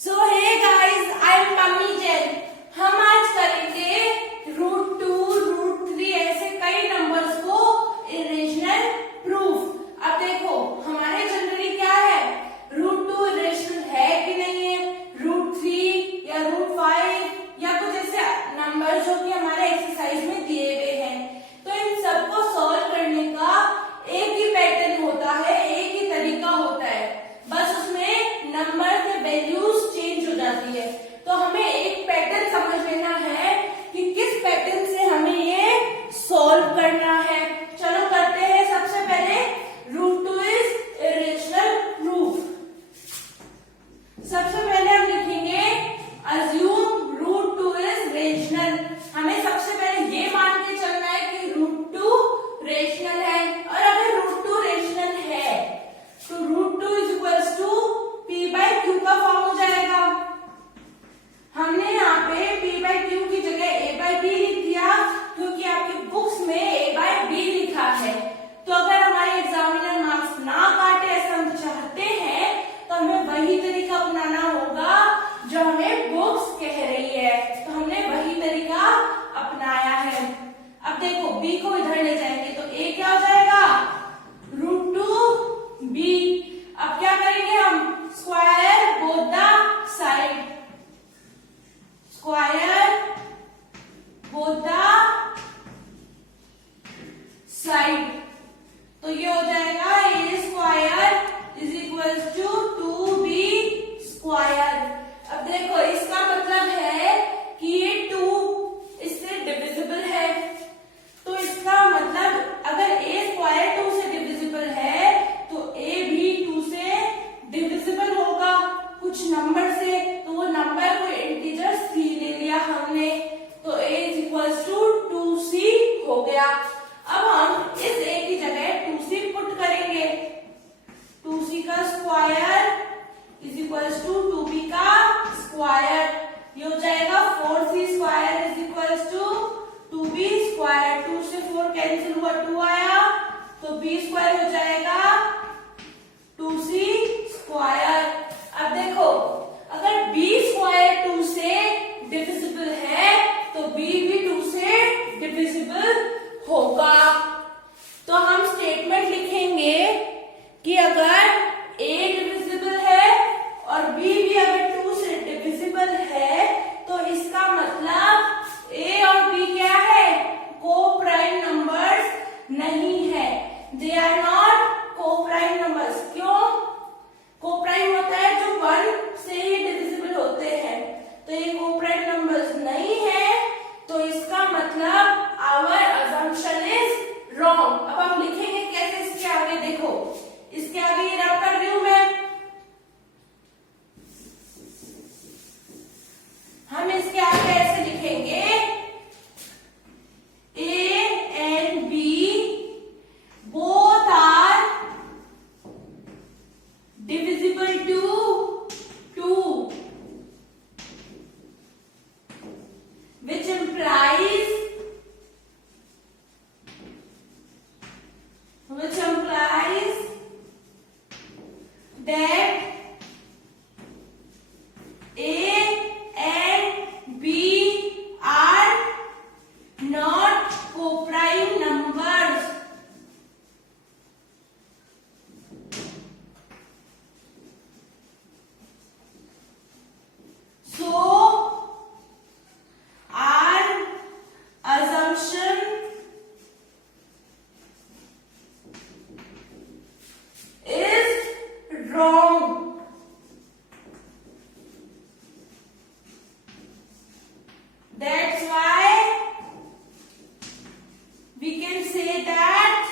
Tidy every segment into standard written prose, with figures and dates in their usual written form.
So hey guys, I am Mummy Jain. हम आज करेंगे रूट 2, रूट 3 ऐसे कई नंबर्स को इरेशनल प्रूफ। अब देखो हमारे जनरली क्या है, रूट 2 इरेशनल है कि नहीं है, रूट 3 या रूट 5 या कुछ ऐसे नंबर जो कि हमारे एक्सरसाइज में दिए गए हैं। तो इन सबको सॉल्व करने का एक ही पैटर्न होता है, एक ही तरीका होता है, बस उसमें नंबर के वैल्यूज चेंज हो जाती है। तो हमें एक पैटर्न समझ लेना है कि किस पैटर्न से हमें ये सॉल्व करना है। चलो करते हैं। सबसे पहले रूट 2 इज इरेशनल प्रूफ। सबसे पहले हम लिखेंगे अज्यूम रूट 2 इज रेशनल। हमें सबसे पहले ये मान के चलना है कि रूट 2 रेशनल है, और अगर रूट 2 रेशनल है तो root 2 is equals to p by q का फॉर्म हो जाएगा। हमने यहाँ पे पी बाई क्यू की जगह ए बाई बी लिख दिया, क्योंकि आपकी बुक्स में ए बाई बी लिखा है। तो अगर हमारे एग्जामिनर मार्क्स ना काटे, ऐसा हम चाहते हैं, तो हमें वही तरीका अपनाना होगा जो हमें बुक्स कह रही है। तो हमने वही तरीका अपनाया है। अब देखो बी को इधर ले जाएंगे तो ए क्या हो जाएगा, रूट 2 बी। अब क्या करेंगे हम, square both the side, square both the side. तो ये हो जाएगा a square is equals to 2b square. अब देखो इसका मतलब है कि ये 2 इससे डिविजिबल है, तो इसका मतलब अगर a स्क्वायर 2 से डिविजिबल है तो a भी 2 से डिविजिबल होगा कुछ नंबर से। तो वो नंबर को इंटीजर c ले लिया हमने, तो a is equals to 2c हो गया। अब हम इस a की जगह 2c पुट करेंगे, 2c का square is equals to 2b का स्क्वायर। ये हो जाएगा 4c square is equals to 2b square. 2 से 4 कैंसिल हुआ, 2 आया, तो b स्क्वायर हो जाएगा 2c स्क्वायर। अब देखो अगर b स्क्वायर 2 से डिविजिबल है तो b भी 2 से डिविजिबल होगा। तो हम स्टेटमेंट लिखेंगे कि अगर a डिविजिबल है और b भी अगर 2 से डिविजिबल है तो इसका मतलब a और b क्या है, को प्राइम नंबर्स नहीं है। दे आर नॉट को प्राइम नंबर्स। क्यों? को प्राइम होता है जो 1 से ही डिविजिबल होते हैं, तो ये को प्राइम नंबर्स नहीं है, तो इसका मतलब आवर अजम्पशन इज रॉन्ग। अब हम लिखेंगे कैसे इसके आगे, देखो इसके आगे ये रब कर रही हूं मैं, हम इसके आगे ऐसे लिखेंगे A and B both are divisible to 2, which implies that A and B are not co-prime numbers. So our assumption is wrong. That's why we can say that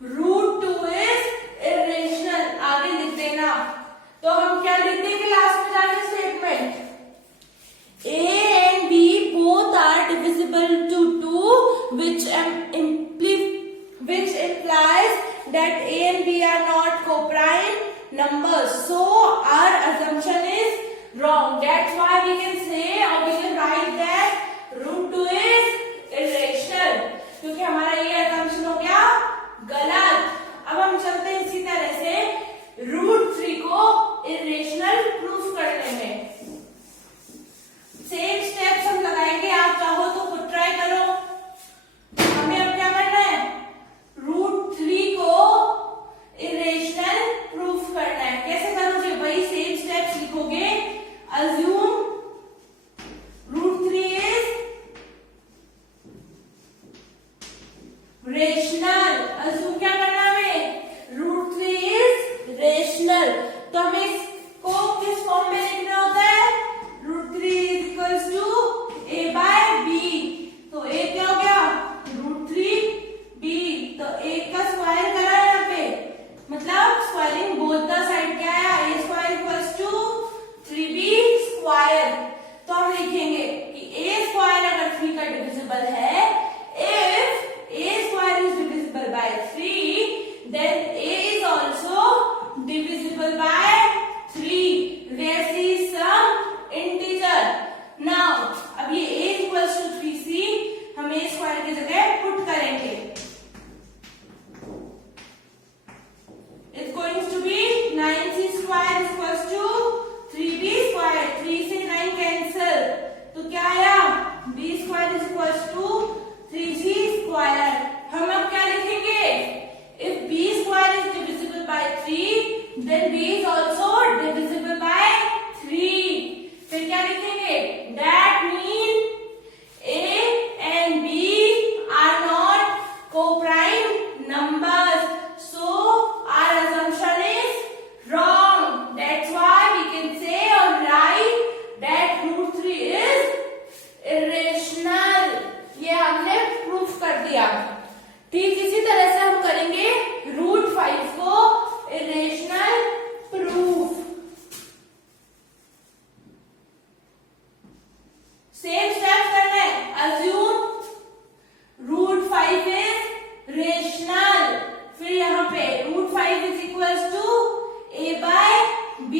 root 2 is irrational. आगे लिख देना। तो हम क्या लिख देंगे last में जाके statement, A and B both are divisible to 2, which implies that A and B are not co-prime numbers. So our assumption is wrong. That's why we can say, or we can write that root 2 is irrational. की जगह put करेंगे। It's going to be 9c square equals to 3b square, 3 से 9 cancel, तो क्या आया b square equals to 3c square. हम अब क्या लिखेंगे, if b square is divisible by 3 then b is also divisible by 3। फिर क्या लिखेंगे, that mean a and b are not co-prime numbers, so our assumption is wrong. That's why we can say or write that root 3 is irrational. ये हमने proof कर दिया। ठीक इसी तरह से हम करेंगे रूट 5 को इरेशनल प्रूफ। सेम स्टेप करना है, अज्यूम रूट 5 इज रेशनल, फिर यहाँ पे root 5 is equals to a by b,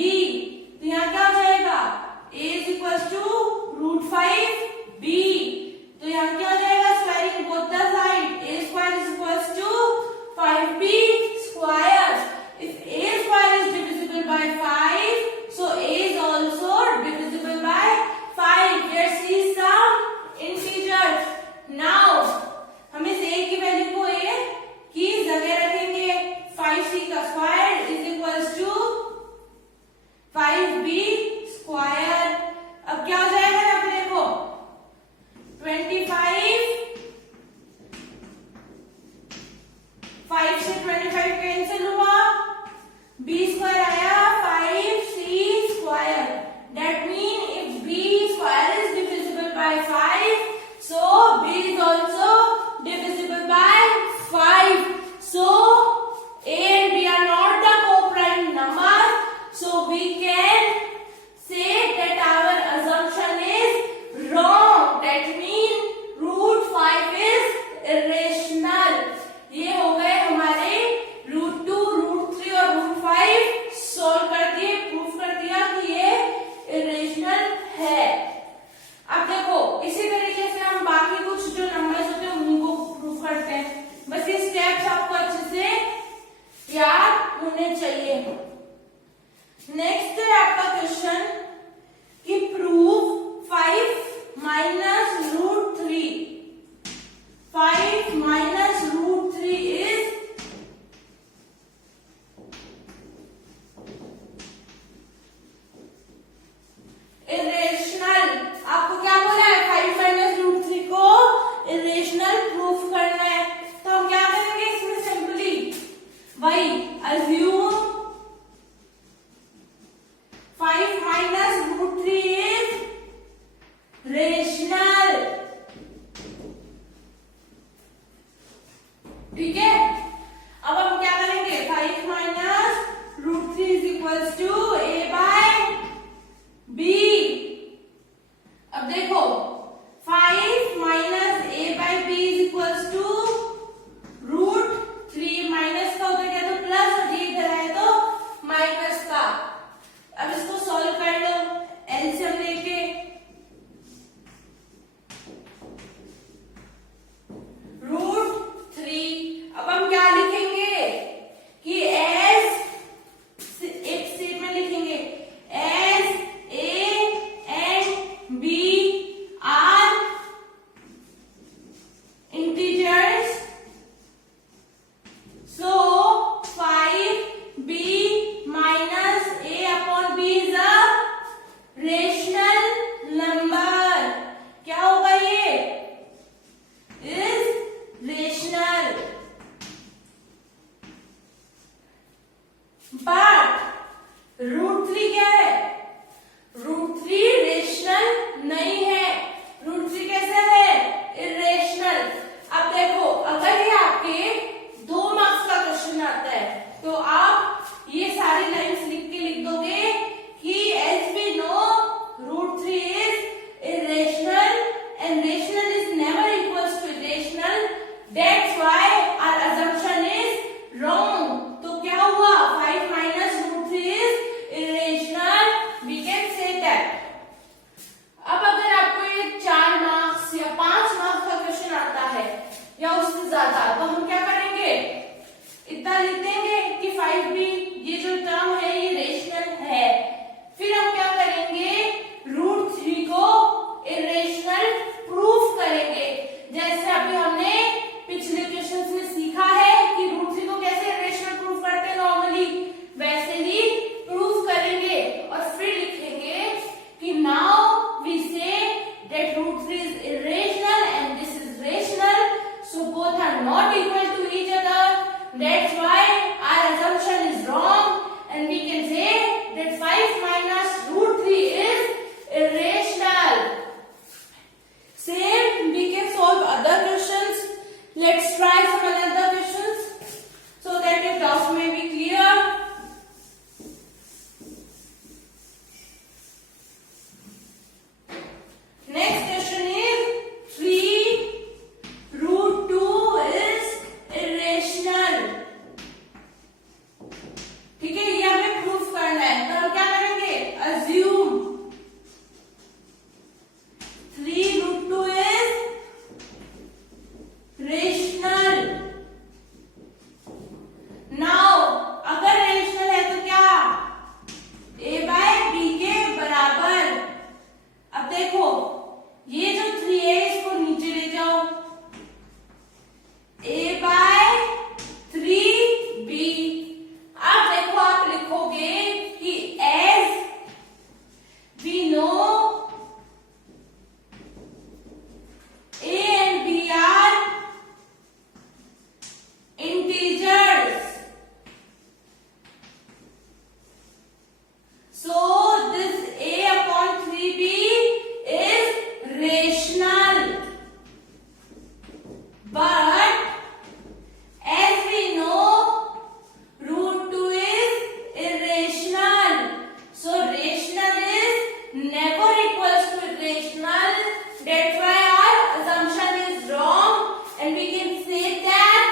तो यहाँ क्या हो जाएगा, a is equals to root 5b, तो यहाँ क्या हो जाएगा, squaring both the side, a square is equals to 5b square. If a square is divisible by 5, so a is also divisible by 5, where c is some integers. Now हम इस a की value को a की जगह रखेंगे, 5c का square is equals to 5b square. अब क्या हो जाएगा यहाँ पे देखो, 25, 5 से 25 कैंसिल हुआ, b स्क्वायर आया 5c square. That mean if b square is divisible by 5, so b is also divisible by 5. So a and b are not the co-prime numbers, so we can say that our assumption is wrong. That means root 5 is irrational. ये हो गए हमारे root 2, root 3 और root 5 solve कर दिए, proof कर दिया कि ये इरेशनल है। अब देखो इसी तरीके से हम बाकी कुछ जो नंबर्स होते हैं उनको प्रूफ करते हैं। बस ये स्टेप्स आपको अच्छे से याद होने चाहिए। नेक्स्ट है आपका क्वेश्चन कि prove 5 minus root 3। 5 minus root 3 is irrational. आपको क्या बोला है, 5 माइनस रूट 3 को इरेशनल प्रूफ करना है। तो हम क्या करेंगे इसमें, सिंपली वही assume 5 minus root 3 is rational. ठीक है, अब हम क्या करेंगे, 5 minus root 3 is equals to a by b। अब देखो 5 minus a by b is equals to root 3, minus का उधर क्या तो प्लस और ये इधर है तो माइनस का। अब इसको सॉल्व कर लो एलसीएम लेके, रूट 3। अब हम क्या लिखेंगे कि एज एक स्टेटमेंट लिखेंगे, as a and b That's why our assumption is wrong and we can say that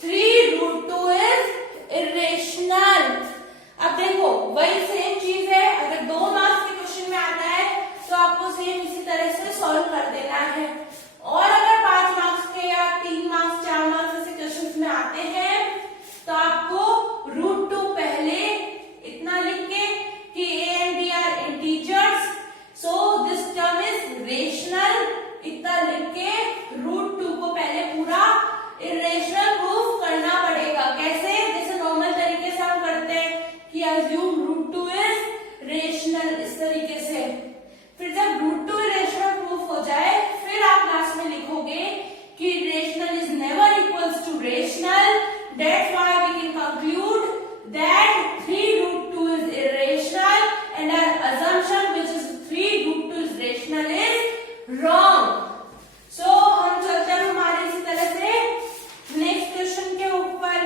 3√2 is irrational. अब देखो वही सेम चीज है, अगर 2 मार्क्स के क्वेश्चन में आता है तो आपको सेम इसी तरह से सॉल्व कर देना है, और अगर 5 मार्क्स के या 3 मार्क्स 4 मार्क्स ऐसे क्वेश्चन में आते हैं तो आपको √2 पहले इतना लिख के कि a and b are integers, so this term is rational, इतना लिख के √2 को पहले पूरा irrational प्रूफ करना पड़ेगा। कैसे? जैसे नॉर्मल तरीके से हम करते हैं कि assume √2 is rational, इस तरीके से। फिर जब √2 irrational प्रूफ हो जाए फिर आप लास्ट में लिखोगे कि irrational is never equals to rational, that's why we can conclude that 3√2 is irrational and our assumption which is 3√2 is rational is wrong. So हम चलते हैं हमारे इसी तरह से नेक्स्ट क्वेश्चन के ऊपर।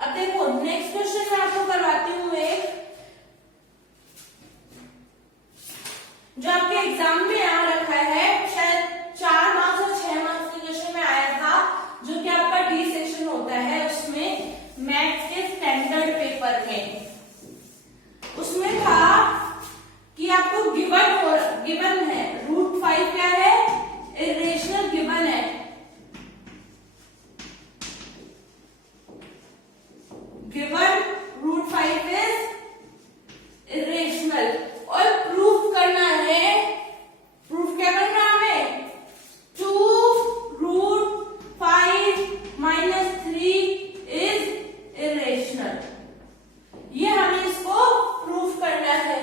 अब देखो नेक्स्ट क्वेश्चन मैं आपको करवाती हूँ एक जो आपके एग्जाम में आ रखा है, शायद 4 मार्क्स और 6 मार्क्स के क्वेश्चन में आया था, जो कि आपका डी सेक्शन होता है उसमें मैथ्स के स्टैंडर्ड पेपर में। उसमें था कि आपको गिवन है √5 क्या है, इरेशनल गिवन है, गिवन √5 इज इरेशनल, और प्रूफ करना है, प्रूफ क्या करना है हमें, 2√5 - 3 इज इरेशनल, ये हमें इसको प्रूफ करना है।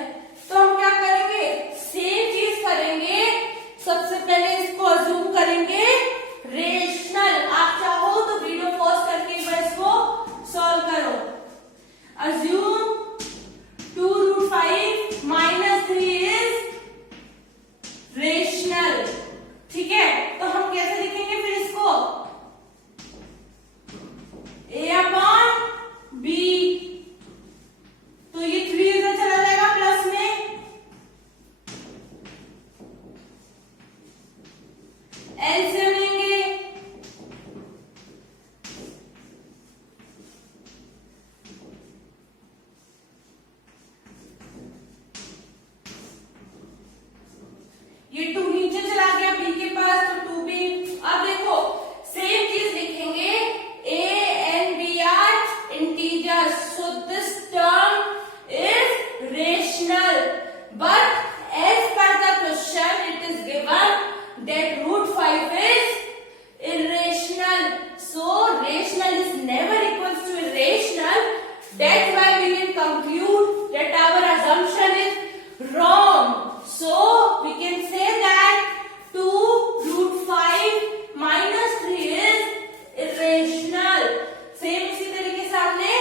तो हम क्या करेंगे, सेम चीज करेंगे, सबसे पहले इसको अज्यूम करेंगे रेशनल। आप चाहो तो वीडियो पॉज करके एक बार इसको सॉल्व करो। अज्यूम 2√5 - 3 इज रेशनल, ठीक है। तो हम कैसे लिखेंगे फिर इसको, a/b, तो ये 3 इधर चला जाएगा प्लस में, एलसीएम लेंगे, ये 2 नीचे चला गया b के पास, तो 2b। अब देखो सेम चीज लिखेंगे, a and b are integers, so this term is rational, but as per the question it is given that √5 is irrational, so rational is never equals to irrational, that's why we can conclude that our assumption is wrong, so we can say that 2√5 - 3 is irrational। Same इसी तरीके से हमने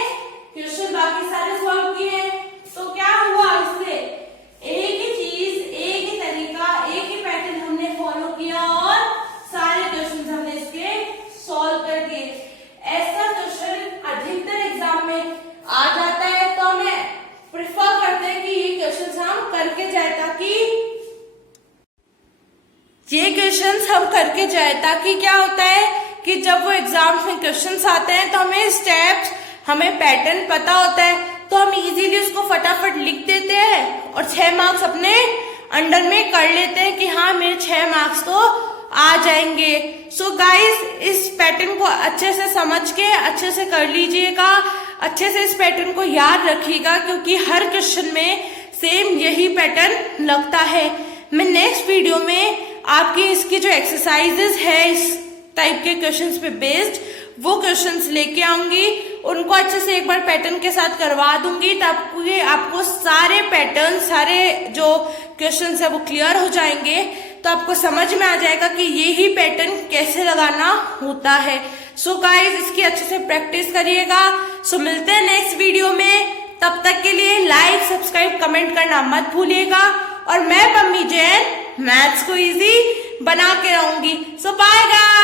question बाकी सारे solve किए, तो क्या हुआ इससे, एक ही चीज, एक ही तरीका, एक ही पैटर्न हमने फॉलो किया और सारे क्वेश्चन हमने इसके सॉल्व कर दिए। ऐसा क्वेश्चन अधिकतर एग्जाम में आ जाता है, तो हमें प्रेफर करते हैं कि ये क्वेश्चन हम करके जाए, ताकि क्या होता है कि जब वो एग्जाम्स में क्वेश्चंस आते हैं तो हमें स्टेप्स, हमें पैटर्न पता होता है, तो हम इजीली उसको फटाफट लिख देते हैं और 6 मार्क्स अपने अंडर में कर लेते हैं कि हाँ मेरे 6 मार्क्स तो आ जाएंगे। सो गाइस, इस पैटर्न को अच्छे से समझ के अच्छे से कर लीजिएगा, अच्छे से इस पैटर्न को याद रखिएगा, क्योंकि हर क्वेश्चन में सेम यही पैटर्न लगता है। मैं नेक्स्ट वीडियो में आपकी इसकी जो एक्सरसाइजेस है इस टाइप के क्वेश्चंस पे बेस्ड, वो क्वेश्चंस लेके आऊंगी, उनको अच्छे से एक बार पैटर्न के साथ करवा दूंगी, तब आपको सारे पैटर्न, सारे जो क्वेश्चंस है वो क्लियर हो जाएंगे, तो आपको समझ में आ जाएगा कि ये ही पैटर्न कैसे लगाना होता है। सो गाइस, इसकी अच्छे से प्रैक्टिस करिएगा। सो मिलते हैं नेक्स्ट वीडियो में, तब तक के लिए लाइक, सब्सक्राइब, कमेंट करना मत भूलिएगा, और मैं पम्मी जैन मैथ्स को इजी बना के रहूंगी। सो बाय गाइस।